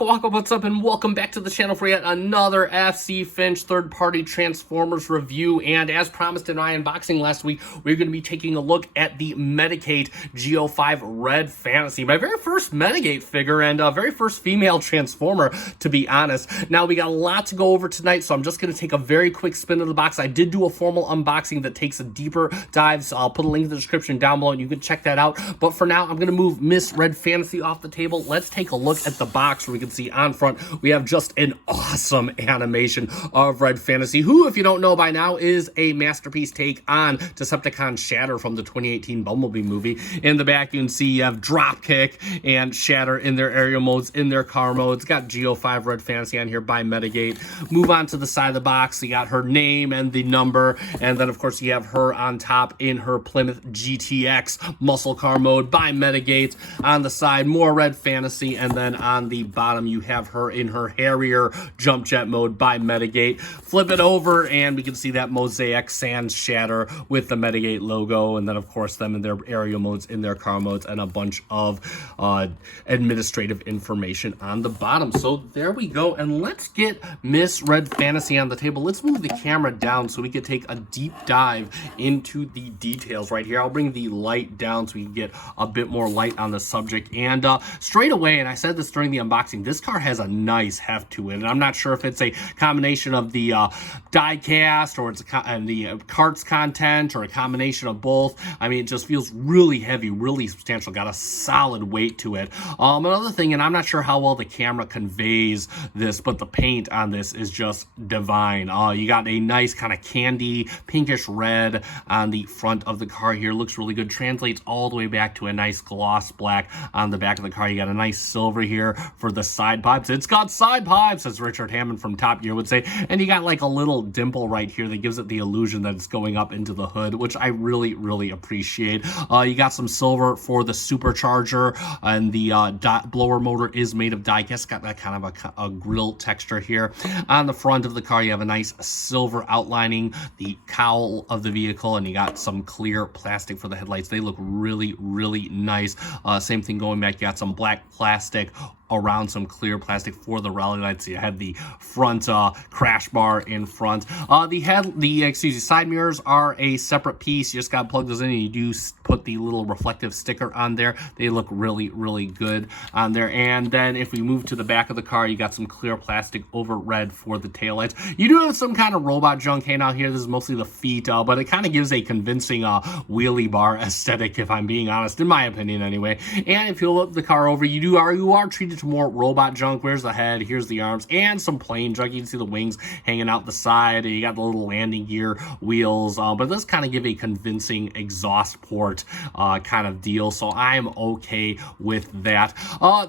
Waka, what's up, and welcome back to the channel for yet another FC Finch third-party Transformers review. And as promised in my unboxing last week, we're going to be taking a look at the Metagate G-05 Red Fantasy. My very first Metagate figure and very first female Transformer, to be honest. Now, we got a lot to go over tonight, so I'm just going to take a very quick spin of the box. I did do a formal unboxing that takes a deeper dive, so I'll put a link in the description down below, and you can check that out. But for now, I'm going to move Miss Red Fantasy off the table. Let's take a look at the box where we can see on front we have just an awesome animation of Red Fantasy, who, if you don't know by now, is a masterpiece take on Decepticon Shatter from the 2018 Bumblebee movie. In the back, you can see you have Dropkick and Shatter in their aerial modes, in their car modes. Got G-05 Red Fantasy on here by Metagate. Move on to the side of the box. You got her name and the number, and then of course you have her on top in her Plymouth GTX muscle car mode by Metagate. On the side, more Red Fantasy, and then on the bottom you have her in her Harrier jump jet mode by Metagate. Flip it over and we can see that Mosaic Sans Shatter with the Metagate logo, and then of course them in their aerial modes, in their car modes, and a bunch of administrative information on the bottom. So there we go, and let's get Miss Red Fantasy on the table. Let's move the camera down so we can take a deep dive into the details right here. I'll bring the light down so we can get a bit more light on the subject. And straight away, and I said this during the unboxing, this car has a nice heft to it, and I'm not sure if it's a combination of the die cast or it's the carts content or a combination of both. I mean, it just feels really heavy, really substantial, got a solid weight to it. Another thing, and I'm not sure how well the camera conveys this, but the paint on this is just divine. You got a nice kind of candy pinkish red on the front of the car here. Looks really good, translates all the way back to a nice gloss black on the back of the car. You got a nice silver here for the side pipes. It's got side pipes, as Richard Hammond from Top Gear would say. And you got like a little dimple right here that gives it the illusion that it's going up into the hood, which I really, really appreciate. You got some silver for the supercharger, and the blower motor is made of die cast. Got that kind of a grill texture here. On the front of the car, you have a nice silver outlining the cowl of the vehicle, and you got some clear plastic for the headlights. They look really, really nice. Same thing going back, you got some black plastic around some clear plastic for the rally lights. You had the front crash bar in front. The side mirrors are a separate piece. You just gotta plug those in, and you do put the little reflective sticker on there. They look really, really good on there. And then if we move to the back of the car, you got some clear plastic over red for the taillights. You do have some kind of robot junk hanging out here. This is mostly the feet, but it kind of gives a convincing wheelie bar aesthetic, if I'm being honest, in my opinion anyway. And if you look the car over, you are treated to more robot junk. Where's the head? Here's the arms, and some plane junk. You can see the wings hanging out the side. You got the little landing gear wheels, but this kind of give a convincing exhaust port kind of deal, so I'm okay with that.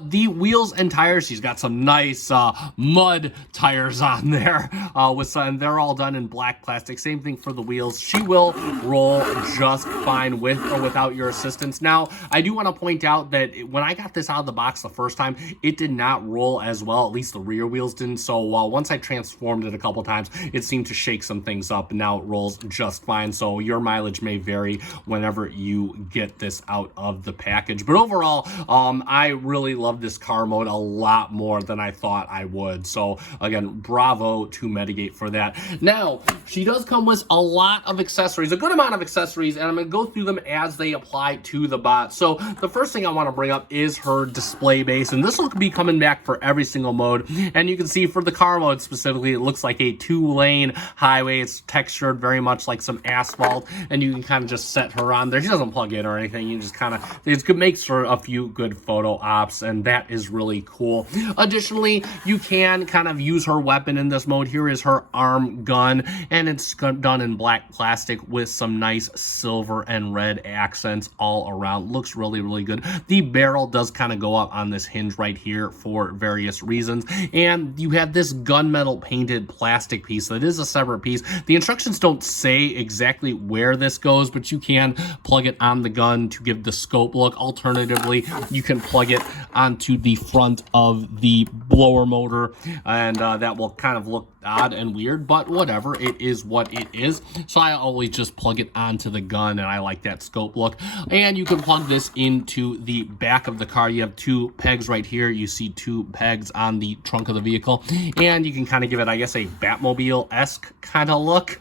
The wheels and tires, she's got some nice mud tires on there, and they're all done in black plastic. Same thing for the wheels. She will roll just fine with or without your assistance. Now, I do want to point out that when I got this out of the box the first time, it did not roll as well. At least the rear wheels didn't. So once I transformed it a couple times, it seemed to shake some things up, and now it rolls just fine. So your mileage may vary whenever you get this out of the package. But overall, I really love this car mode a lot more than I thought I would. So again, bravo to Metagate for that. Now, she does come with a lot of accessories, a good amount of accessories, and I'm going to go through them as they apply to the bot. So the first thing I want to bring up is her display base, and this will be coming back for every single mode. And you can see for the car mode specifically, it looks like a 2-lane highway. It's textured very much like some asphalt, and you can kind of just set her on there. She doesn't plug in or anything. You just kind of, it makes for a few good photo ops, and that is really cool. Additionally, you can kind of use her weapon in this mode. Here is her arm gun, and it's done in black plastic with some nice silver and red accents all around. Looks really, really good. The barrel does kind of go up on this hinge right here for various reasons, and you have this gunmetal painted plastic piece that is a separate piece. The instructions don't say exactly where this goes, but you can plug it on the gun to give the scope look. Alternatively, you can plug it onto the front of the blower motor, and that will kind of look odd and weird, but whatever, it is what it is. So I always just plug it onto the gun, and I like that scope look. And you can plug this into the back of the car. You have 2 pegs right here. You see 2 pegs on the trunk of the vehicle, and you can kind of give it, I guess, a Batmobile-esque kind of look.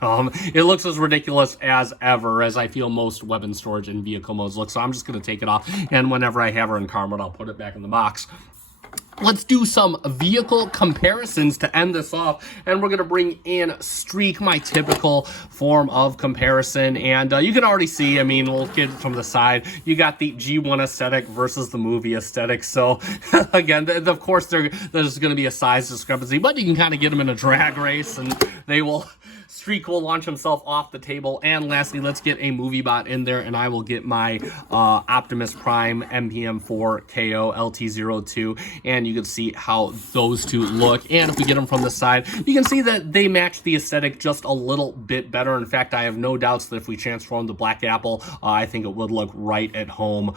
It looks as ridiculous as ever, as I feel most weapon storage in vehicle modes look. So I'm just going to take it off, and whenever I have her in car mode, I'll put it back in the box. Let's do some vehicle comparisons to end this off, and we're going to bring in Streak, my typical form of comparison. And you can already see, I mean, we'll get from the side, you got the G1 aesthetic versus the movie aesthetic. So again, of course, there's going to be a size discrepancy, but you can kind of get them in a drag race, and Streak will launch himself off the table. And lastly, let's get a movie bot in there, and I will get my Optimus Prime MPM4 KO LT02, and you can see how those two look. And if we get them from the side, you can see that they match the aesthetic just a little bit better. In fact, I have no doubts that if we transform the Black Apple, I think it would look right at home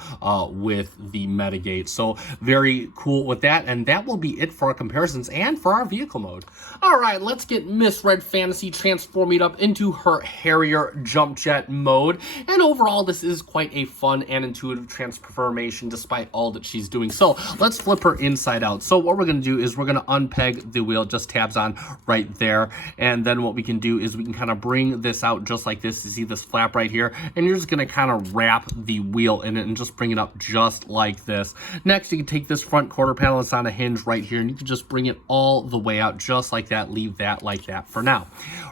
with the Metagate. So very cool with that, and that will be it for our comparisons and for our vehicle mode. All right, let's get Miss Red Fantasy transforming up into her Harrier jump jet mode. And overall, this is quite a fun and intuitive transformation despite all that she's doing. So let's flip her inside out. So what we're going to do is we're going to unpeg the wheel, just tabs on right there. And then what we can do is we can kind of bring this out just like this. You see this flap right here, and you're just going to kind of wrap the wheel in it and just bring it up just like this. Next, you can take this front quarter panel. It's on a hinge right here, and you can just bring it all the way out just like that. Leave that like that for now.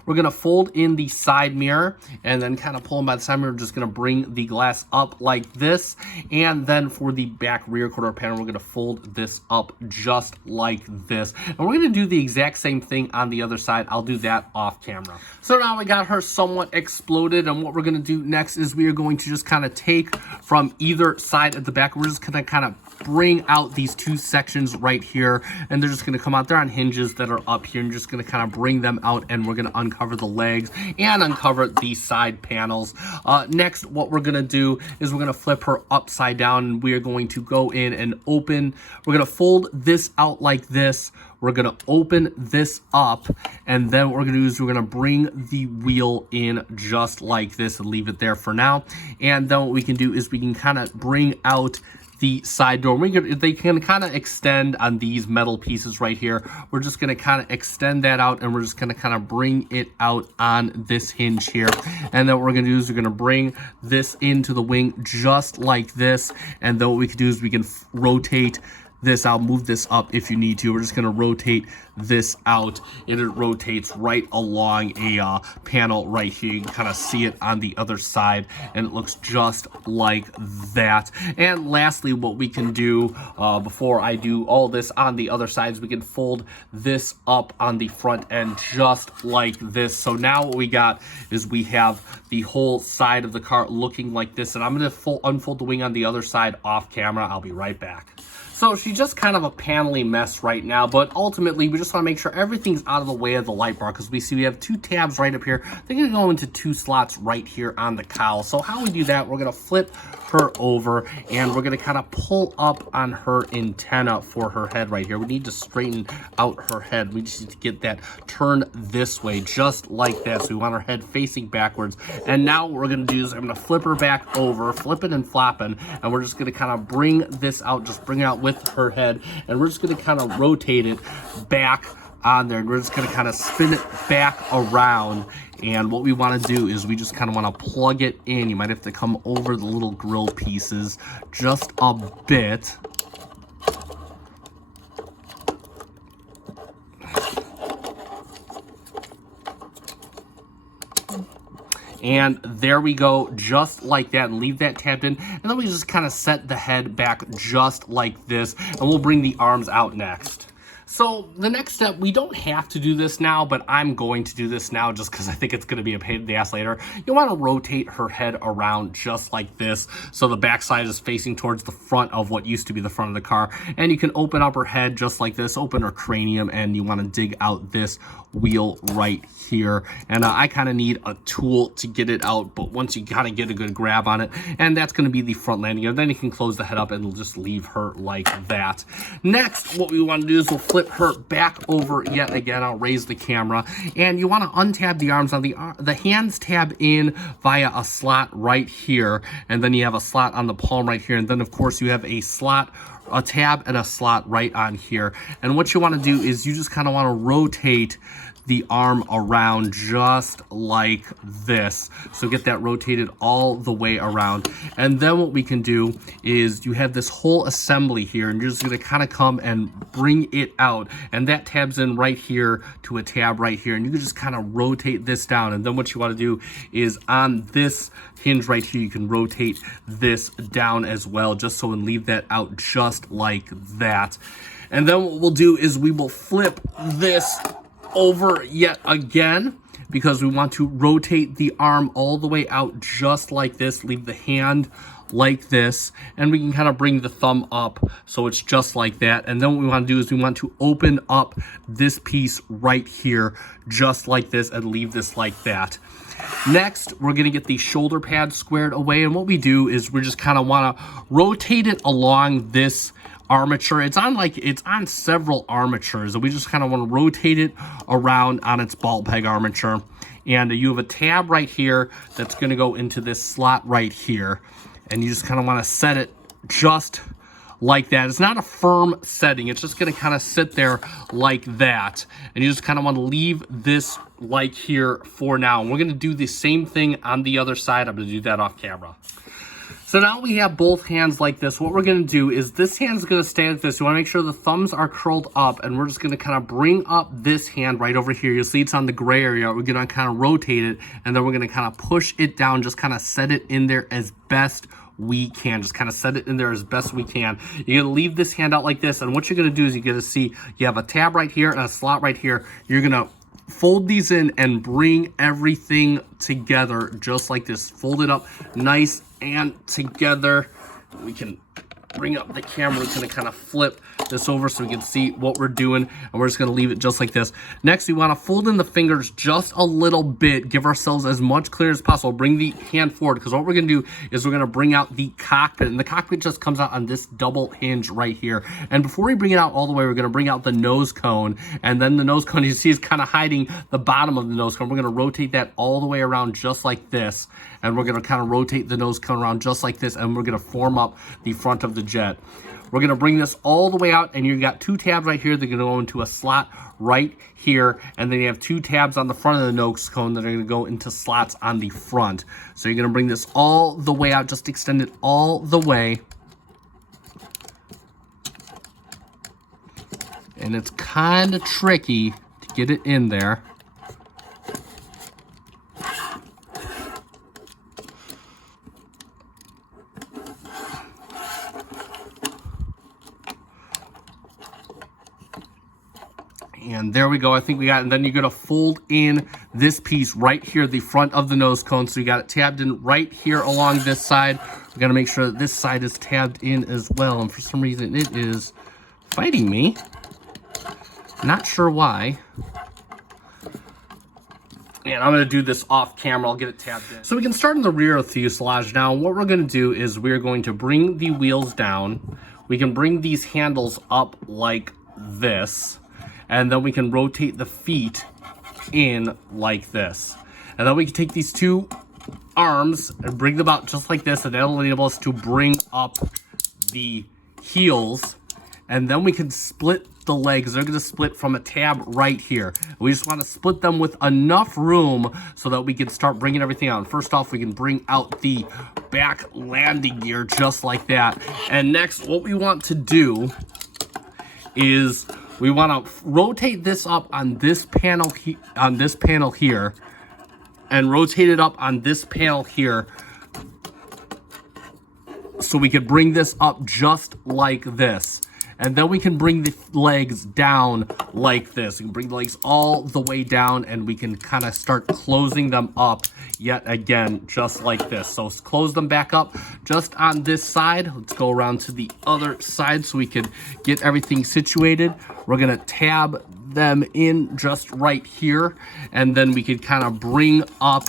We're going to fold in the side mirror and then kind of pull them by the side mirror. We're just going to bring the glass up like this. And then for the back rear quarter panel, we're going to fold this up just like this. And we're going to do the exact same thing on the other side. I'll do that off camera. So now we got her somewhat exploded. And what we're going to do next is we are going to just kind of take from either side at the back. We're just going to kind of bring out these 2 sections right here, and they're just going to come out. They're on hinges that are up here, and just going to kind of bring them out, and we're going to uncover the legs and uncover the side panels. Next, what we're going to do is we're going to flip her upside down, and we are going to go in and open. We're going to fold this out like this. We're going to open this up, and then what we're going to do is we're going to bring the wheel in just like this and leave it there for now. And then what we can do is we can kind of bring out the side door. They can kind of extend on these metal pieces right here. We're just going to kind of extend that out, and we're just going to kind of bring it out on this hinge here. And then what we're going to do is we're going to bring this into the wing just like this. And then what we can do is we can rotate this. I'll move this up if you need to. We're just going to rotate this out, and it rotates right along a panel right here. You can kind of see it on the other side, and it looks just like that. And lastly, what we can do before I do all this on the other sides, we can fold this up on the front end just like this. So now what we got is we have the whole side of the car looking like this, and I'm going to unfold the wing on the other side off camera. I'll be right back. So she's just kind of a panely mess right now, but ultimately we just want to make sure everything's out of the way of the light bar, because we see we have 2 tabs right up here. They're going to go into 2 slots right here on the cowl. So how we do that, we're going to flip her over, and we're going to kind of pull up on her antenna for her head right here. We need to straighten out her head. We just need to get that turned this way, just like that. So we want her head facing backwards. And now what we're going to do is I'm going to flip her back over, flipping and flopping, and we're just going to kind of bring this out, just bring it out with her head, and we're just going to kind of rotate it back on there, and we're just going to kind of spin it back around. And what we want to do is we just kind of want to plug it in. You might have to come over the little grill pieces just a bit. And there we go, just like that, and leave that tapped in. And then we just kind of set the head back just like this, and we'll bring the arms out next. So the next step, we don't have to do this now, but I'm going to do this now just because I think it's going to be a pain in the ass later. You want to rotate her head around just like this, so the backside is facing towards the front of what used to be the front of the car. And you can open up her head just like this, open her cranium, and you want to dig out this wheel right here. And I kind of need a tool to get it out, but once you kind of get a good grab on it, and that's going to be the front landing, and then you can close the head up and just leave her like that. Next, what we want to do is we'll flip her back over yet again. I'll raise the camera. And you want to untab the arms on the hands tab in via a slot right here. And then you have a slot on the palm right here. And then, of course, you have a slot, a tab and a slot right on here. And what you want to do is you just kind of want to rotate the arm around just like this. So get that rotated all the way around. And then what we can do is you have this whole assembly here, and you're just gonna kind of come and bring it out. And that tabs in right here to a tab right here. And you can just kind of rotate this down. And then what you want to do is on this hinge right here, you can rotate this down as well, just so and leave that out just like that. And then what we'll do is we will flip this over yet again, because we want to rotate the arm all the way out just like this. Leave the hand like this, and we can kind of bring the thumb up so it's just like that. And then what we want to do is we want to open up this piece right here just like this and leave this like that. Next, we're going to get the shoulder pad squared away, and what we do is we just kind of want to rotate it along this armature. It's on several armatures, and we just kind of want to rotate it around on its ball peg armature. And you have a tab right here that's going to go into this slot right here, and you just kind of want to set it just like that. It's not a firm setting, it's just going to kind of sit there like that, and you just kind of want to leave this like here for now. And we're going to do the same thing on the other side. I'm going to do that off camera. So now we have both hands like this. What we're going to do is this hand's going to stay like this. You want to make sure the thumbs are curled up, and we're just going to kind of bring up this hand right over here. You'll see it's on the gray area. We're going to kind of rotate it, and then we're going to kind of push it down, just kind of set it in there as best we can. Just kind of set it in there as best we can. You're going to leave this hand out like this, and what you're going to do is you're going to see you have a tab right here and a slot right here. You're going to fold these in and bring everything together just like this. Fold it up nice and together. We can bring up the camera. It's going to kind of flip this over so we can see what we're doing, and we're just going to leave it just like this. Next, we want to fold in the fingers just a little bit, give ourselves as much clear as possible. Bring the hand forward, because what we're going to do is we're going to bring out the cockpit, and the cockpit just comes out on this double hinge right here. And before we bring it out all the way, we're going to bring out the nose cone, and then the nose cone, you see, is kind of hiding the bottom of the nose cone. We're going to rotate that all the way around just like this, and we're going to kind of rotate the nose cone around just like this, and we're going to form up the front of the jet. We're going to bring this all the way out, and you've got two tabs right here. They're going to go into a slot right here, and then you have two tabs on the front of the nose cone that are going to go into slots on the front. So you're going to bring this all the way out, just extend it all the way. And it's kind of tricky to get it in there. And there we go. I think we got it. And then you're going to fold in this piece right here, the front of the nose cone. So you got it tabbed in right here along this side. We're going to make sure that this side is tabbed in as well. And for some reason, it is fighting me. Not sure why. And I'm going to do this off camera. I'll get it tabbed in. So we can start in the rear of the fuselage. Now, what we're going to do is we're going to bring the wheels down. We can bring these handles up like this. And then we can rotate the feet in like this. And then we can take these two arms and bring them out just like this, and that'll enable us to bring up the heels. And then we can split the legs. They're going to split from a tab right here. We just want to split them with enough room so that we can start bringing everything out. First off, we can bring out the back landing gear just like that. And next, what we want to do is we want to rotate this up on this panel here, and rotate it up on this panel here, so we can bring this up just like this. And then we can bring the legs down like this. We can bring the legs all the way down, and we can kind of start closing them up yet again, just like this. So let's close them back up just on this side. Let's go around to the other side so we can get everything situated. We're going to tab them in just right here, and then we can kind of bring up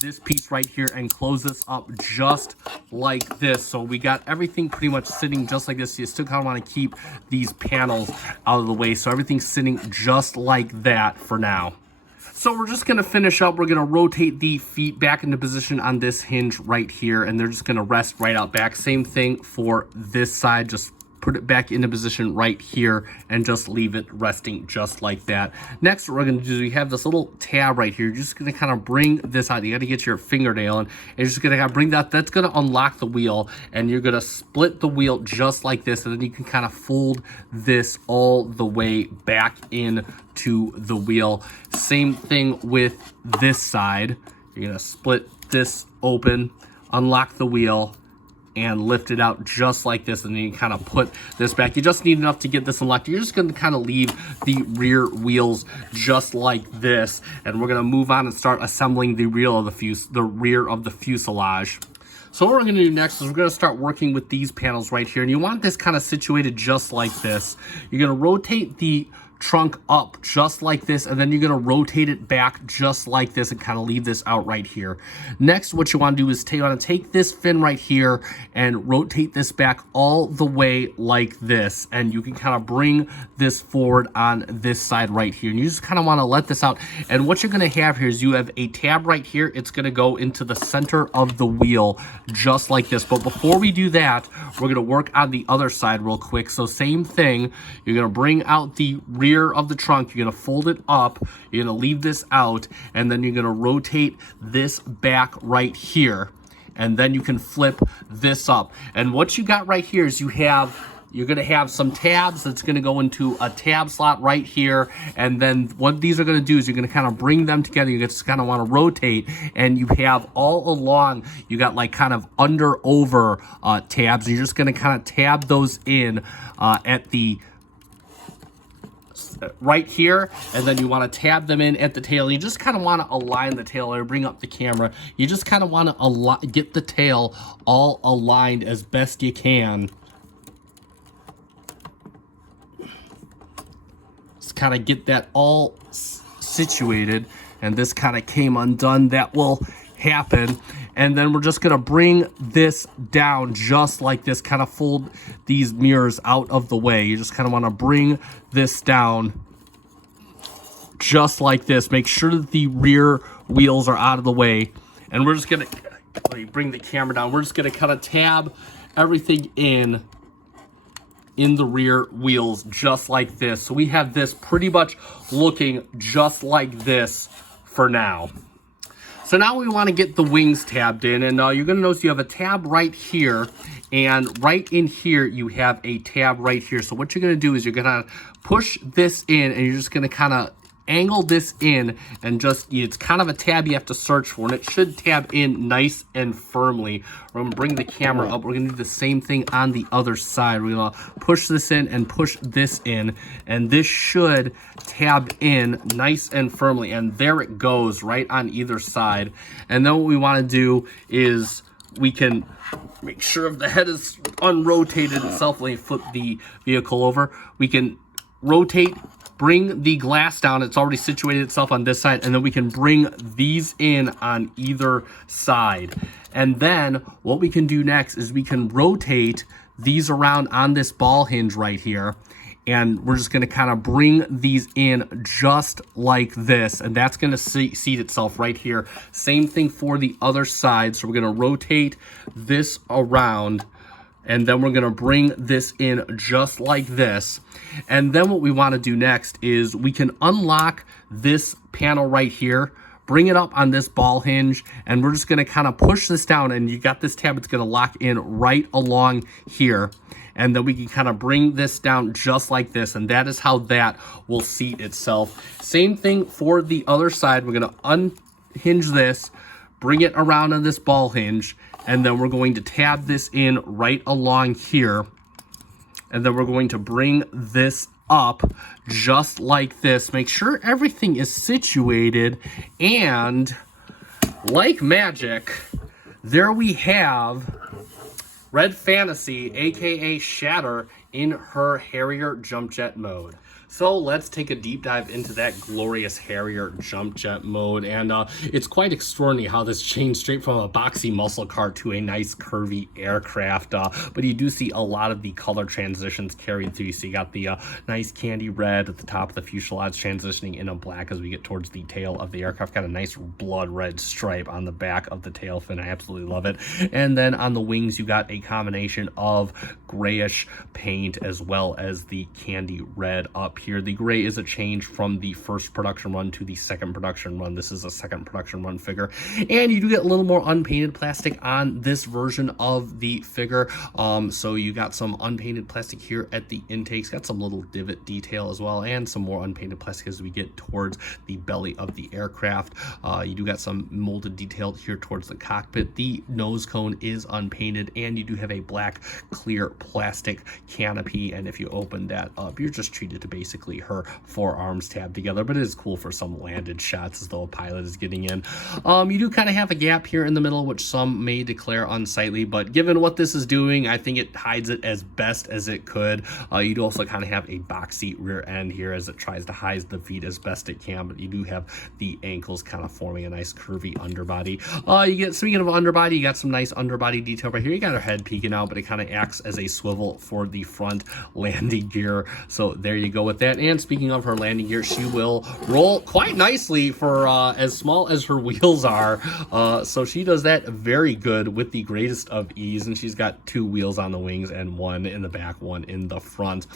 this piece right here and close this up just like this. So we got everything pretty much sitting just like this. You still kind of want to keep these panels out of the way. So everything's sitting just like that for now. So we're just going to finish up. We're going to rotate the feet back into position on this hinge right here, and they're just going to rest right out back. Same thing for this side. Just put it back into position right here and just leave it resting just like that. Next, what we're going to do is we have this little tab right here. You're just going to kind of bring this out. You got to get your fingernail and you're just going to bring that. That's going to unlock the wheel, and you're going to split the wheel just like this, and then you can kind of fold this all the way back in to the wheel. Same thing with this side. You're going to split this open, unlock the wheel, and lift it out just like this, and then you kind of put this back. You just need enough to get this unlocked. You're just going to kind of leave the rear wheels just like this, and we're going to move on and start assembling the rear of the fuselage. So what we're going to do next is we're going to start working with these panels right here, and you want this kind of situated just like this. You're going to rotate the trunk up just like this, and then you're going to rotate it back just like this and kind of leave this out right here. Next, what you want to do is you want to take this fin right here and rotate this back all the way like this, and you can kind of bring this forward on this side right here, and you just kind of want to let this out. And what you're going to have here is you have a tab right here. It's going to go into the center of the wheel just like this. But before we do that, we're going to work on the other side real quick. So same thing, you're going to bring out the rear of the trunk, you're going to fold it up, you're going to leave this out, and then you're going to rotate this back right here, and then you can flip this up. And what you got right here is you're going to have some tabs that's going to go into a tab slot right here, and then what these are going to do is you're going to kind of bring them together. You just kind of want to rotate, and you have all along, you got like kind of over tabs, and you're just going to kind of tab those in at the right here, and then you want to tab them in at the tail. You just kind of want to align the tail, or bring up the camera. You just kind of want to get the tail all aligned as best you can. Just kind of get that all situated, and this kind of came undone. That will happen. And then we're just going to bring this down just like this, kind of fold these mirrors out of the way. You just kind of want to bring this down just like this. Make sure that the rear wheels are out of the way. And we're just going to, let me bring the camera down. We're just going to kind of tab everything in the rear wheels just like this. So we have this pretty much looking just like this for now. So now we want to get the wings tabbed in, and you're going to notice you have a tab right here, and right in here you have a tab right here. So what you're going to do is you're going to push this in, and you're just going to kind of angle this in, and just, it's kind of a tab you have to search for, and it should tab in nice and firmly. We're going to bring the camera up. We're going to do the same thing on the other side. We're going to push this in and push this in, and this should tab in nice and firmly, and there it goes right on either side. And then what we want to do is we can make sure if the head is unrotated itself. Let me flip the vehicle over. We can rotate, bring the glass down. It's already situated itself on this side, and then we can bring these in on either side. And then what we can do next is we can rotate these around on this ball hinge right here, and we're just going to kind of bring these in just like this, and that's going to seat itself right here. Same thing for the other side. So we're going to rotate this around, and then we're going to bring this in just like this. And then what we want to do next is we can unlock this panel right here, bring it up on this ball hinge, and we're just going to kind of push this down, and you got this tab, it's going to lock in right along here. And then we can kind of bring this down just like this, and that is how that will seat itself. Same thing for the other side. We're going to unhinge this, bring it around on this ball hinge, and then we're going to tab this in right along here, and then we're going to bring this up just like this. Make sure everything is situated, and like magic, there we have Red Fantasy, aka Shatter, in her Harrier jump jet mode. So let's take a deep dive into that glorious Harrier jump jet mode, and it's quite extraordinary how this changed straight from a boxy muscle car to a nice curvy aircraft, but you do see a lot of the color transitions carried through. So you got the nice candy red at the top of the fuselage transitioning into black as we get towards the tail of the aircraft. Got a nice blood red stripe on the back of the tail fin. I absolutely love it. And then on the wings you got a combination of grayish paint as well as the candy red up here. The gray is a change from the first production run to the second production run. This is a second production run figure, and you do get a little more unpainted plastic on this version of the figure. So you got some unpainted plastic here at the intakes, got some little divot detail as well, and some more unpainted plastic as we get towards the belly of the aircraft. You do got some molded detail here towards the cockpit. The nose cone is unpainted, and you do have a black clear plastic canopy, and if you open that up, you're just treated to basically her forearms tabbed together, but it is cool for some landed shots as though a pilot is getting in. You do kind of have a gap here in the middle, which some may declare unsightly, but given what this is doing, I think it hides it as best as it could. You do also kind of have a boxy rear end here as it tries to hide the feet as best it can, but you do have the ankles kind of forming a nice curvy underbody. Speaking of underbody, you got some nice underbody detail right here. You got her head peeking out, but it kind of acts as a swivel for the front landing gear. So there you go with that. And speaking of her landing gear, she will roll quite nicely for as small as her wheels are. So she does that very good with the greatest of ease, and she's got 2 wheels on the wings and 1 in the back, 1 in the front.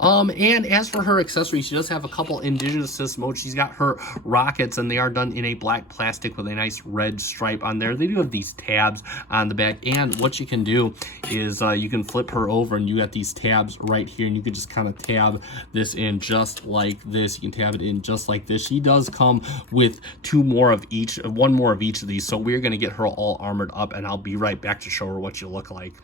And as for her accessories, she does have a couple indigenous system modes. She's got her rockets, and they are done in a black plastic with a nice red stripe on there. They do have these tabs on the back, and what you can do is you can flip her over, and you got these tabs right here, and you can just kind of tab this in just like this. You can tab it in just like this. She does come with 1 more of each of these, so we're going to get her all armored up, and I'll be right back to show her what you look like.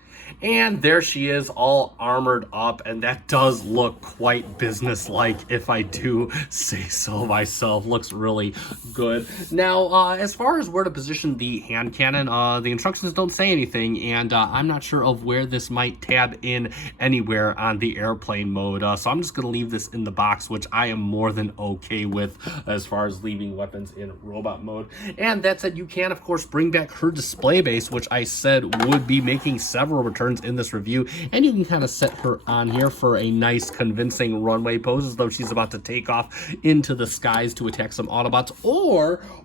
And there she is, all armored up, and that does look quite business-like, if I do say so myself. Looks really good. Now, as far as where to position the hand cannon, the instructions don't say anything, and I'm not sure of where this might tab in anywhere on the airplane mode, so I'm just going to leave this in the box, which I am more than okay with as far as leaving weapons in robot mode. And that said, you can, of course, bring back her display base, which I said would be making several returns in this review, and you can kind of set her on here for a nice convincing runway pose as though she's about to take off into the skies to attack some Autobots,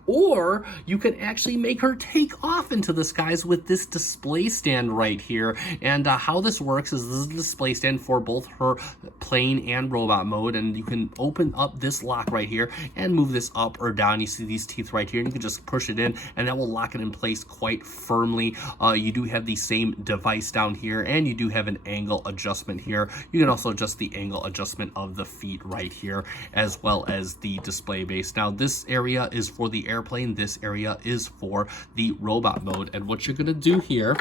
or you can actually make her take off into the skies with this display stand right here. And how this works is this is a display stand for both her plane and robot mode, and you can open up this lock right here and move this up or down. You see these teeth right here, and you can just push it in, and that will lock it in place quite firmly. You do have the same device down here, and you do have an angle adjustment here. You can also adjust the angle adjustment of the feet right here, as well as the display base. Now, this area is for the airplane, this area is for the robot mode, and what you're gonna do here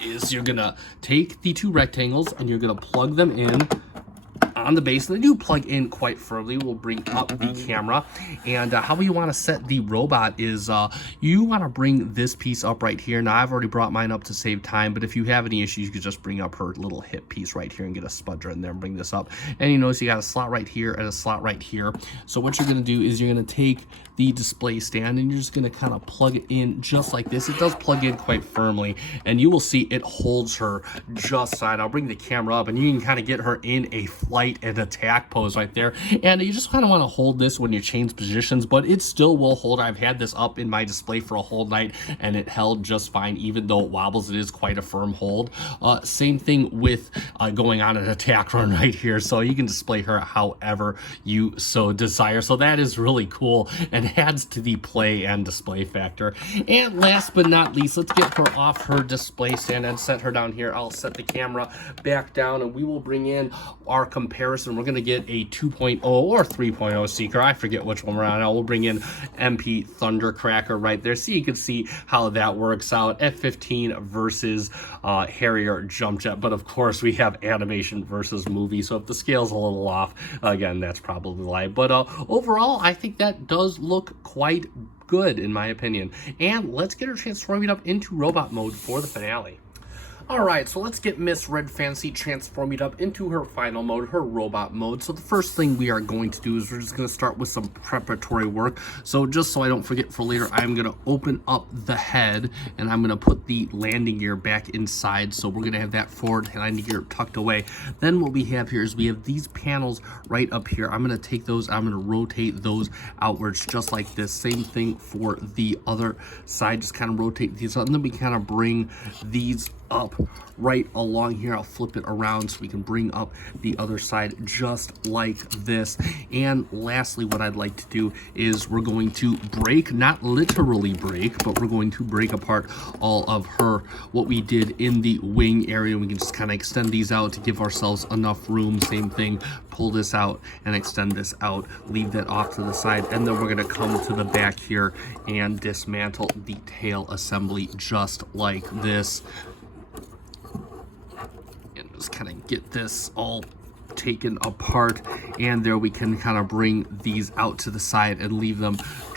is you're gonna take the 2 rectangles and you're gonna plug them in on the base, and they do plug in quite firmly. We'll bring up the camera, and how you want to set the robot is you want to bring this piece up right here. Now, I've already brought mine up to save time, but if you have any issues, you can just bring up her little hip piece right here and get a spudger in there and bring this up. And you notice you got a slot right here and a slot right here. So what you're going to do is you're going to take the display stand and you're just going to kind of plug it in just like this. It does plug in quite firmly, and you will see it holds her just side. I'll bring the camera up, and you can kind of get her in a flight and attack pose right there. And you just kind of want to hold this when you change positions, but it still will hold. I've had this up in my display for a whole night, and it held just fine. Even though it wobbles, it is quite a firm hold. Same thing with going on an attack run right here, so you can display her however you so desire. So that is really cool and adds to the play and display factor. And last but not least, let's get her off her display stand and set her down here. I'll set the camera back down, and we will bring in our comparison. We're going to get a 2.0 or 3.0 Seeker. I forget which one we're on. We'll bring in MP Thundercracker right there, so you can see how that works out. F-15 versus Harrier jump jet, but of course we have animation versus movie, so if the scale's a little off, again, that's probably why. But overall, I think that does look quite good in my opinion. And let's get her transforming up into robot mode for the finale. Alright, so let's get Miss Red Fancy transformed up into her final mode, her robot mode. So the first thing we are going to do is we're just going to start with some preparatory work. So just so I don't forget for later, I'm going to open up the head and I'm going to put the landing gear back inside. So we're going to have that forward landing gear tucked away. Then what we have here is we have these panels right up here. I'm going to take those, I'm going to rotate those outwards just like this. Same thing for the other side, just kind of rotate these up, and then we kind of bring these up right along here. I'll flip it around so we can bring up the other side just like this. And lastly, what I'd like to do is we're going to break, not literally break, but we're going to break apart all of what we did in the wing area. We can just kind of extend these out to give ourselves enough room. Same thing, pull this out and extend this out, leave that off to the side, and then we're going to come to the back here and dismantle the tail assembly just like this. And just kind of get this all taken apart, and there we can kind of bring these out to the side and leave them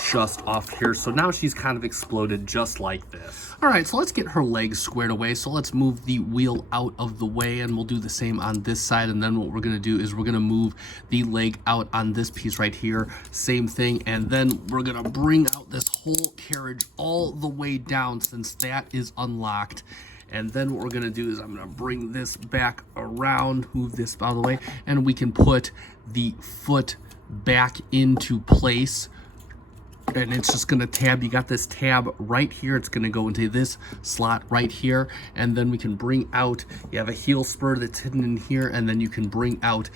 just off here. So now she's kind of exploded just like this. All right, so let's get her legs squared away. So let's move the wheel out of the way, and we'll do the same on this side. And then what we're gonna do is we're gonna move the leg out on this piece right here, same thing. And then we're gonna bring out this whole carriage all the way down, since that is unlocked. And then what we're gonna do is I'm gonna bring this back around, move this out of the way, and we can put the foot back into place. And it's just gonna tab, you got this tab right here, it's gonna go into this slot right here, and then we can bring out, you have a heel spur that's hidden in here, and then you can bring out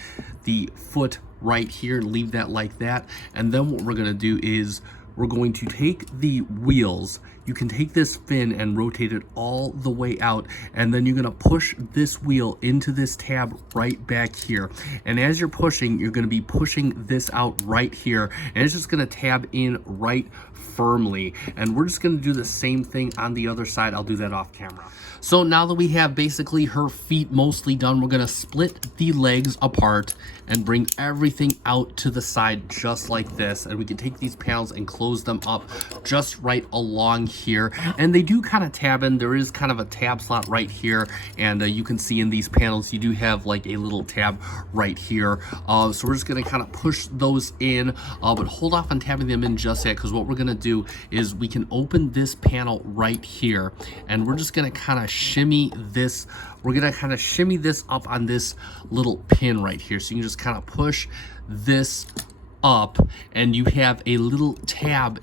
the foot right here, leave that like that. And then what we're gonna do is we're going to take the wheels, you can take this fin and rotate it all the way out, and then you're going to push this wheel into this tab right back here. And as you're pushing, you're going to be pushing this out right here, and it's just going to tab in right firmly. And we're just going to do the same thing on the other side. I'll do that off camera. So now that we have basically her feet mostly done, we're going to split the legs apart and bring everything out to the side just like this. And we can take these panels and close them up just right along here. And they do kind of tab in. There is kind of a tab slot right here. And you can see in these panels, you do have like a little tab right here. So we're just going to kind of push those in, but hold off on tabbing them in just yet, because what we're going to do is we can open this panel right here, and we're just going to kind of shimmy this. We're gonna kind of shimmy this up on this little pin right here. So you can just kind of push this up, and you have a little tab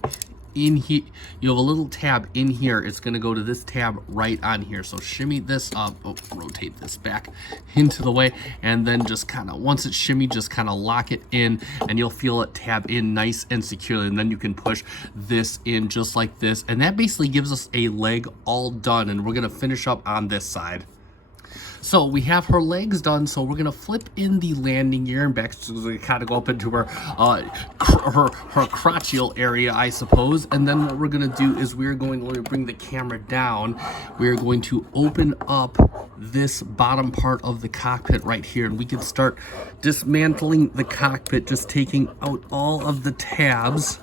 in here. You have a little tab in here. It's gonna go to this tab right on here. So shimmy this up, rotate this back into the way, and then just kind of, once it's shimmied, just kind of lock it in, and you'll feel it tab in nice and securely. And then you can push this in just like this, and that basically gives us a leg all done. And we're gonna finish up on this side. So we have her legs done, so we're gonna flip in the landing gear and back, so we kind of go up into her crotchal area, I suppose. And then what we're gonna do is we're going to bring the camera down. We're going to open up this bottom part of the cockpit right here, and we can start dismantling the cockpit, just taking out all of the tabs,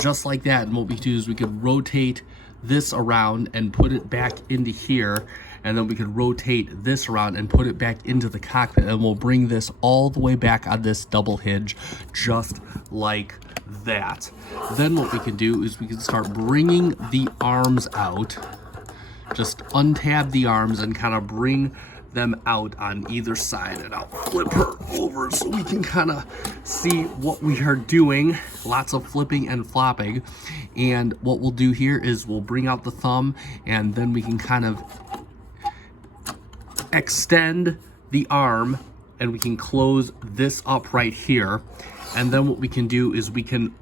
just like that. And what we do is we could rotate this around and put it back into here, and then we can rotate this around and put it back into the cockpit, and we'll bring this all the way back on this double hinge just like that. Then what we can do is we can start bringing the arms out, just untab the arms and kind of bring them out on either side. And I'll flip her over so we can kind of see what we are doing. Lots of flipping and flopping. And what we'll do here is we'll bring out the thumb, and then we can kind of extend the arm, and we can close this up right here. And then what we can do is we can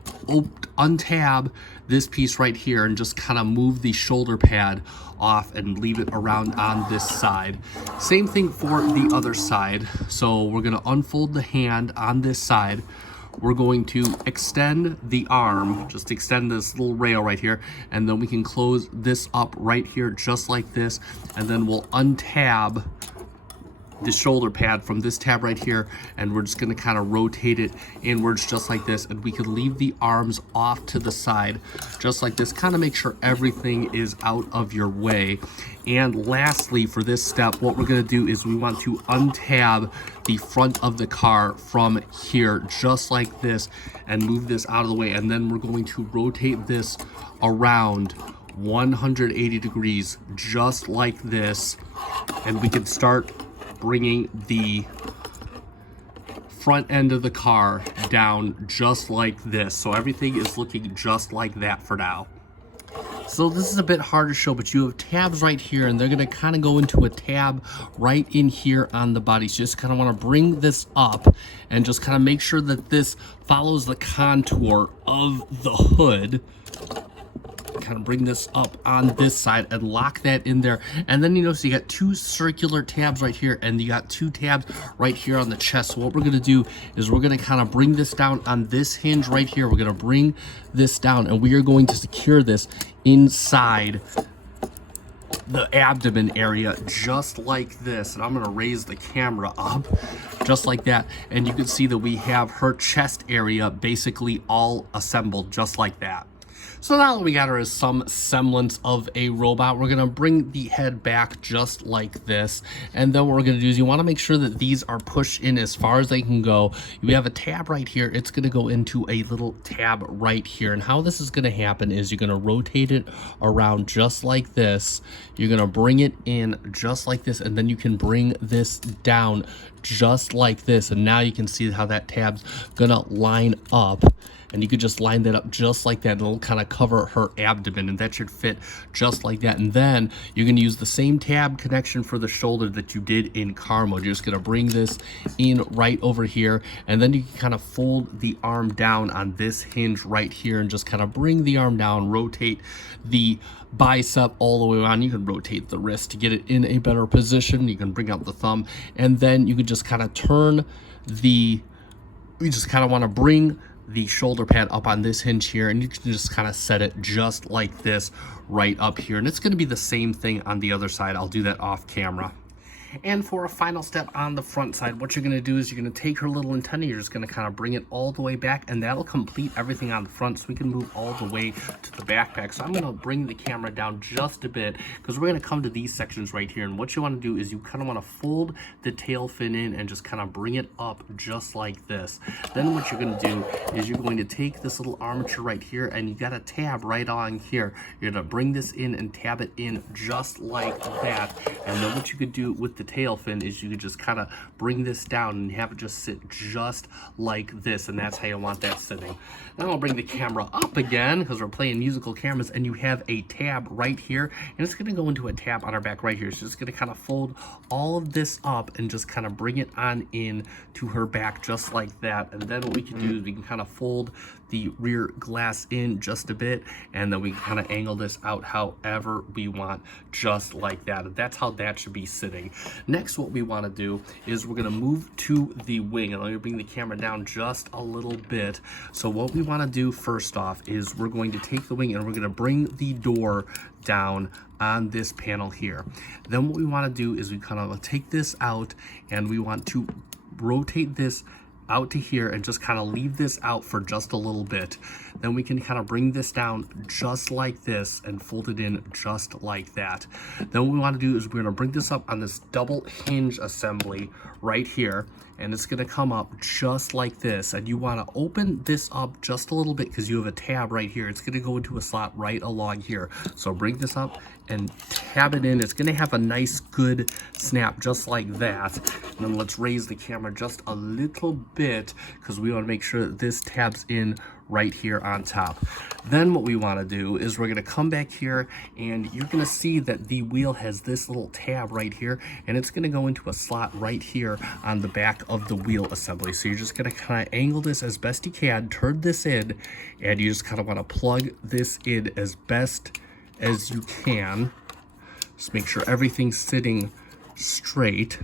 untab this piece right here and just kind of move the shoulder pad off and leave it around on this side. Same thing for the other side. So we're going to unfold the hand on this side. We're going to extend the arm, just extend this little rail right here, and then we can close this up right here just like this, and then we'll untab the shoulder pad from this tab right here, and we're just going to kind of rotate it inwards just like this, and we can leave the arms off to the side just like this, kind of make sure everything is out of your way. And lastly, for this step, what we're going to do is we want to untab the front of the car from here just like this and move this out of the way, and then we're going to rotate this around 180 degrees just like this, and we can start bringing the front end of the car down just like this. So everything is looking just like that for now. So this is a bit hard to show, but you have tabs right here, and they're going to kind of go into a tab right in here on the body. So you just kind of want to bring this up and just kind of make sure that this follows the contour of the hood. Kind of bring this up on this side and lock that in there, and then you notice you got two circular tabs right here, and you got two tabs right here on the chest. So what we're going to do is we're going to kind of bring this down on this hinge right here. We're going to bring this down, and we are going to secure this inside the abdomen area just like this. And I'm going to raise the camera up just like that, and you can see that we have her chest area basically all assembled just like that. So now that we got her as some semblance of a robot, we're going to bring the head back just like this. And then what we're going to do is you want to make sure that these are pushed in as far as they can go. You have a tab right here. It's going to go into a little tab right here. And how this is going to happen is you're going to rotate it around just like this. You're going to bring it in just like this, and then you can bring this down just like this. And now you can see how that tab's going to line up. And you could just line that up just like that, and it'll kind of cover her abdomen, and that should fit just like that. And then you're going to use the same tab connection for the shoulder that you did in car mode. You're just going to bring this in right over here, and then you can kind of fold the arm down on this hinge right here and just kind of bring the arm down, rotate the bicep all the way around. You can rotate the wrist to get it in a better position. You can bring out the thumb, and then you can just kind of turn the, you just kind of want to bring the shoulder pad up on this hinge here, and you can just kind of set it just like this right up here. And it's going to be the same thing on the other side. I'll do that off camera. And for a final step on the front side, what you're going to do is you're going to take her little antenna, you're just going to kind of bring it all the way back, and that'll complete everything on the front, so we can move all the way to the backpack. So I'm going to bring the camera down just a bit, because we're going to come to these sections right here. And what you want to do is you kind of want to fold the tail fin in and just kind of bring it up just like this. Then what you're going to do is you're going to take this little armature right here, and you got a tab right on here. You're going to bring this in and tab it in just like that. And then what you could do with the tail fin is you could just kind of bring this down and have it just sit just like this, and that's how you want that sitting. Now I'll bring the camera up again, because we're playing musical cameras, and you have a tab right here, and it's going to go into a tab on our back right here. So it's going to kind of fold all of this up and just kind of bring it on in to her back just like that. And then what we can do is we can kind of fold the rear glass in just a bit, and then we can kind of angle this out however we want just like that. And that's how that should be sitting. Next, what we want to do is we're going to move to the wing, and I'm going to bring the camera down just a little bit. So what we want to do first off is we're going to take the wing and we're going to bring the door down on this panel here. Then what we want to do is we kind of take this out, and we want to rotate this out to here and just kind of leave this out for just a little bit. Then we can kind of bring this down just like this and fold it in just like that. Then what we want to do is we're going to bring this up on this double hinge assembly right here, and it's going to come up just like this. And you want to open this up just a little bit because you have a tab right here. It's going to go into a slot right along here. So bring this up and tab it in. It's going to have a nice good snap just like that. And then let's raise the camera just a little bit because we want to make sure that this tabs in right here on top. Then what we want to do is we're going to come back here, and you're going to see that the wheel has this little tab right here, and it's going to go into a slot right here on the back of the wheel assembly. So you're just going to kind of angle this as best you can, turn this in, and you just kind of want to plug this in as best as you can. Just make sure everything's sitting straight.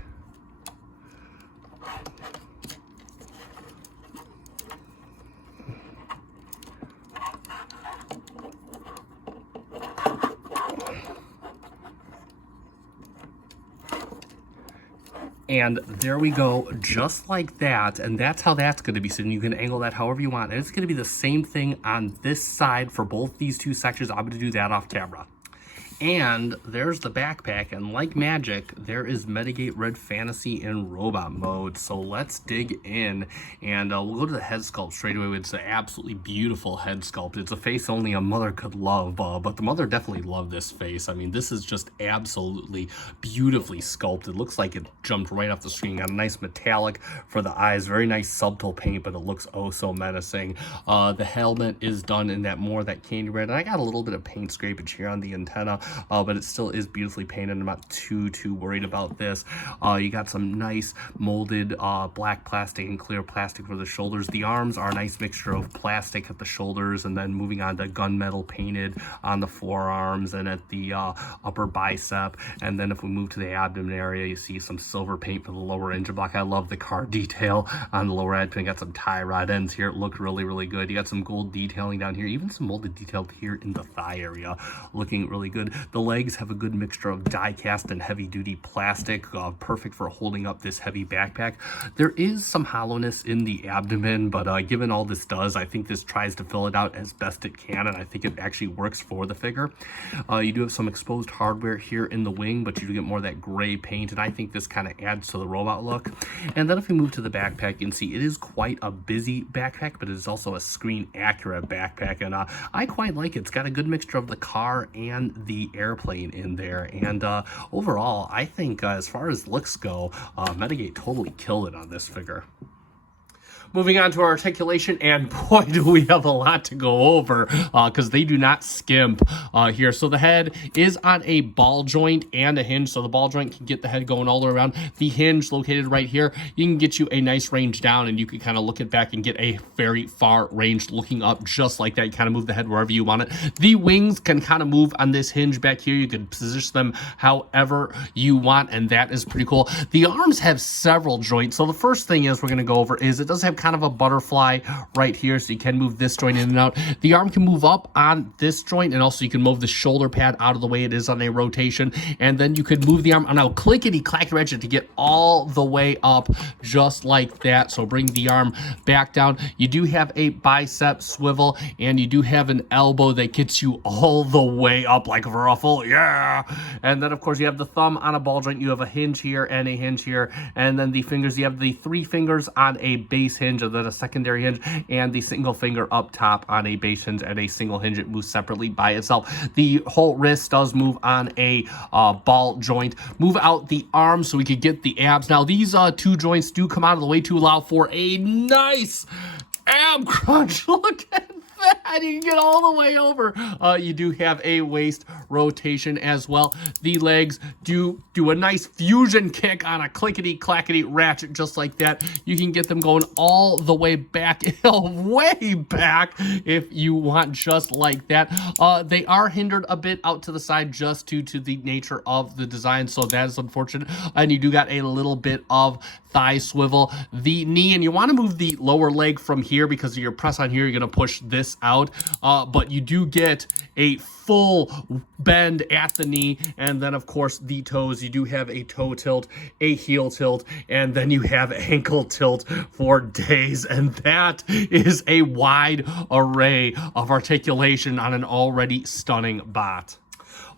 And there we go, just like that. And that's how that's going to be sitting. You can angle that however you want. And it's going to be the same thing on this side for both these two sections. I'm going to do that off camera. And there's the backpack, and like magic, there is Metagate Red Fantasy in robot mode. So let's dig in, and we'll go to the head sculpt straight away. It's an absolutely beautiful head sculpt. It's a face only a mother could love, but the mother definitely loved this face. I mean, this is just absolutely beautifully sculpted. Looks like it jumped right off the screen. Got a nice metallic for the eyes, very nice subtle paint, but it looks oh so menacing. The helmet is done in that candy red, and I got a little bit of paint scrapage here on the antenna. But it still is beautifully painted. I'm not too worried about this. You got some nice molded black plastic and clear plastic for the shoulders. The arms are a nice mixture of plastic at the shoulders, and then moving on to gunmetal painted on the forearms and at the upper bicep. And then if we move to the abdomen area, you see some silver paint for the lower engine block. I love the car detail on the lower abdomen. Got some tie rod ends here. It looked really good. You got some gold detailing down here, even some molded detail here in the thigh area, looking really good. The legs have a good mixture of die cast and heavy duty plastic, perfect for holding up this heavy backpack. There is some hollowness in the abdomen, but given all this does, I think this tries to fill it out as best it can, and I think it actually works for the figure. You do have some exposed hardware here in the wing, but you do get more of that gray paint, and I think this kind of adds to the robot look. And then if we move to the backpack, you can see it is quite a busy backpack, but it is also a screen accurate backpack, and I quite like it. It's got a good mixture of the car and the airplane in there, and overall I think as far as looks go, Metagate totally killed it on this figure. Moving on to our articulation, and boy, do we have a lot to go over, because they do not skimp here. So the head is on a ball joint and a hinge, so the ball joint can get the head going all the way around. The hinge located right here, you can get you a nice range down, and you can kind of look it back and get a very far range looking up just like that. You kind of move the head wherever you want it. The wings can kind of move on this hinge back here. You can position them however you want, and that is pretty cool. The arms have several joints. So the first thing is we're going to go over is it does have kind of a butterfly right here, so you can move this joint in and out. The arm can move up on this joint, and also you can move the shoulder pad out of the way it is on a rotation, and then you could move the arm on a clickety-clack wrench to get all the way up just like that. So bring the arm back down. You do have a bicep swivel, and you do have an elbow that gets you all the way up like a ruffle, yeah. And then of course you have the thumb on a ball joint. You have a hinge here and a hinge here, and then the fingers, you have the 3 fingers on a base hinge, and then a secondary hinge, and the single finger up top on a base hinge and a single hinge. It moves separately by itself. The whole wrist does move on a ball joint. Move out the arm so we could get the abs. Now these 2 joints do come out of the way to allow for a nice ab crunch. Look at that, you can get all the way over. You do have a waist rotation as well. The legs do a nice fusion kick on a clickety clackety ratchet just like that. You can get them going all the way back, way back if you want, just like that. They are hindered a bit out to the side just due to the nature of the design, so that is unfortunate. And you do got a little bit of thigh swivel. The knee, and you want to move the lower leg from here because of your press on here, you're going to push this out, but you do get a full bend at the knee. And then of course the toes, you do have a toe tilt, a heel tilt, and then you have ankle tilt for days, and that is a wide array of articulation on an already stunning bot.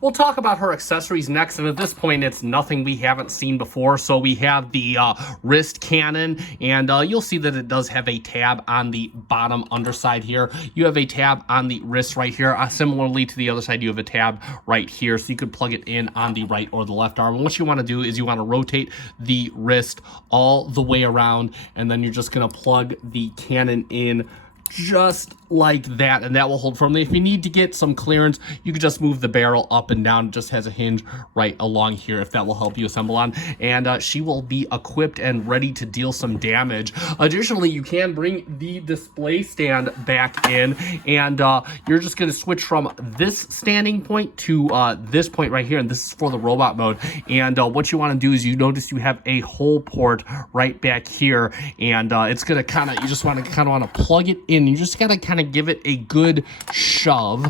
We'll talk about her accessories next, and at this point, it's nothing we haven't seen before. So we have the wrist cannon, and you'll see that it does have a tab on the bottom underside here. You have a tab on the wrist right here. Similarly to the other side, you have a tab right here, so you could plug it in on the right or the left arm. And what you want to do is you want to rotate the wrist all the way around, and then you're just going to plug the cannon in just like that, and that will hold firmly. If you need to get some clearance, you can just move the barrel up and down. It just has a hinge right along here, if that will help you assemble on. And she will be equipped and ready to deal some damage. Additionally, you can bring the display stand back in, and you're just going to switch from this standing point to this point right here, and this is for the robot mode. And what you want to do is, you notice you have a hole port right back here, and it's going to kind of, you just want to plug it in. You just got to kind of give it a good shove.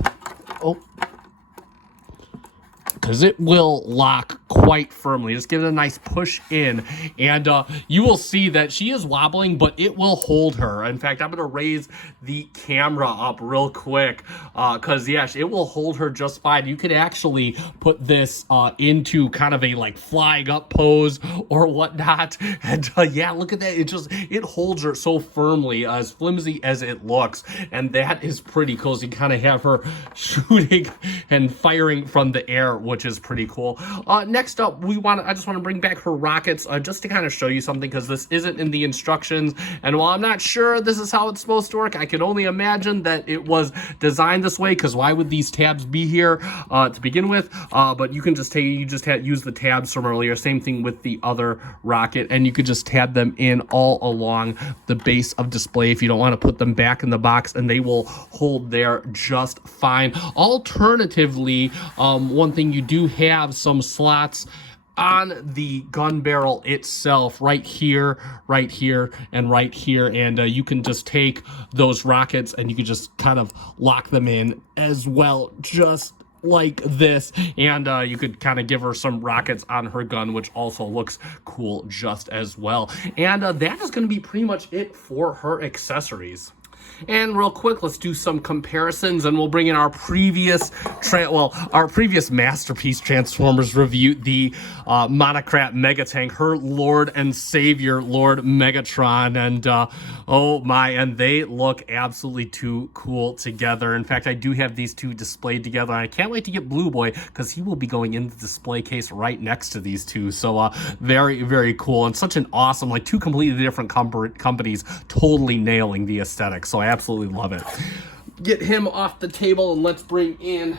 Oh, because it will lock quite firmly. Just give it a nice push in, and you will see that she is wobbling, but it will hold her. In fact, I'm going to raise the camera up real quick because, yes, it will hold her just fine. You could actually put this into kind of a like flying up pose or whatnot, and yeah, look at that. It holds her so firmly, as flimsy as it looks, and that is pretty cool. So you kind of have her shooting and firing from the air, which is pretty cool. Next up, I just want to bring back her rockets just to kind of show you something, because this isn't in the instructions, and while I'm not sure this is how it's supposed to work, I can only imagine that it was designed this way, because why would these tabs be here to begin with? But you can just use the tabs from earlier. Same thing with the other rocket, and you could just tab them in all along the base of display if you don't want to put them back in the box, and they will hold there just fine. Alternatively, one thing, you do have some slots on the gun barrel itself, right here, and right here, and you can just take those rockets and you can just kind of lock them in as well, just like this, and you could kind of give her some rockets on her gun, which also looks cool just as well. And that is going to be pretty much it for her accessories. And real quick, let's do some comparisons, and we'll bring in our previous masterpiece Transformers review, the Monocrat Megatank, her Lord and Savior, Lord Megatron, and oh my, and they look absolutely too cool together. In fact, I do have these two displayed together, and I can't wait to get Blue Boy, because he will be going in the display case right next to these two. So very, very cool, and such an awesome, like, two completely different companies totally nailing the aesthetic. So I absolutely love it. Get him off the table, and let's bring in,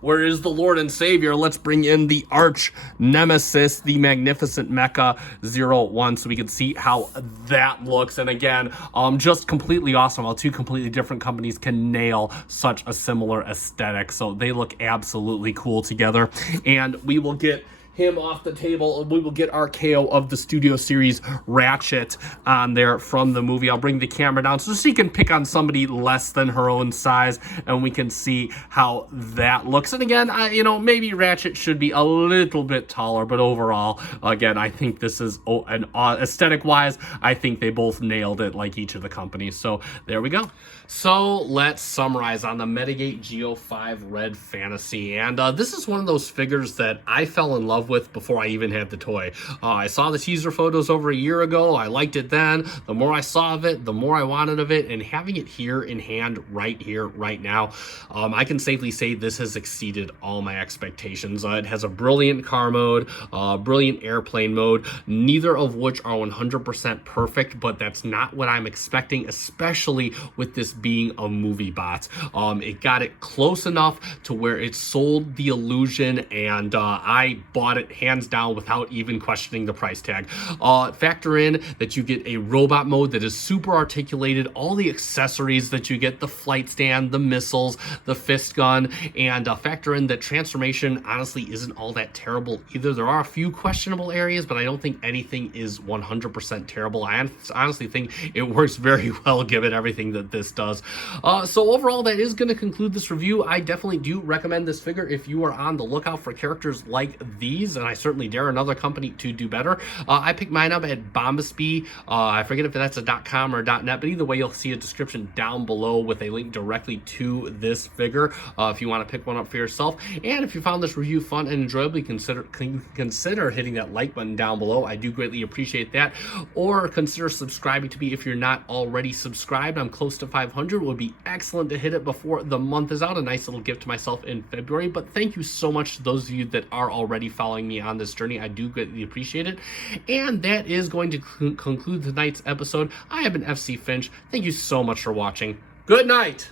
where is the Lord and Savior? Let's bring in the arch nemesis, the Magnificent Mecha 01, so we can see how that looks. And again, just completely awesome how two completely different companies can nail such a similar aesthetic. So they look absolutely cool together. And we will get him off the table. We will get our KO of the Studio Series Ratchet on there from the movie. I'll bring the camera down so she can pick on somebody less than her own size, and we can see how that looks. And again, maybe Ratchet should be a little bit taller, but overall, again, I think this is aesthetic-wise, I think they both nailed it, like each of the companies. So there we go. So let's summarize on the Metagate G-05 Red Fantasy. And this is one of those figures that I fell in love with before I even had the toy. I saw the teaser photos over a year ago. I liked it then. The more I saw of it, the more I wanted of it. And having it here in hand right here, right now, I can safely say this has exceeded all my expectations. It has a brilliant car mode, brilliant airplane mode, neither of which are 100% perfect, but that's not what I'm expecting, especially with this being a movie bot. It got it close enough to where it sold the illusion, and I bought it hands down without even questioning the price tag. Factor in that you get a robot mode that is super articulated, all the accessories that you get, the flight stand, the missiles, the fist gun, and factor in that transformation honestly isn't all that terrible either. There are a few questionable areas, but I don't think anything is 100% terrible. I honestly think it works very well given everything that this does. So overall, that is going to conclude this review. I definitely do recommend this figure if you are on the lookout for characters like these, and I certainly dare another company to do better. I picked mine up at Bombasby. I forget if that's a .com or .net, but either way, you'll see a description down below with a link directly to this figure if you want to pick one up for yourself. And if you found this review fun and enjoyable, consider hitting that like button down below. I do greatly appreciate that. Or consider subscribing to me if you're not already subscribed. I'm close to 500. It would be excellent to hit it before the month is out. A nice little gift to myself in February. But thank you so much to those of you that are already following me on this journey. I do greatly appreciate it. And that is going to conclude tonight's episode. I have been FC Finch. Thank you so much for watching. Good night.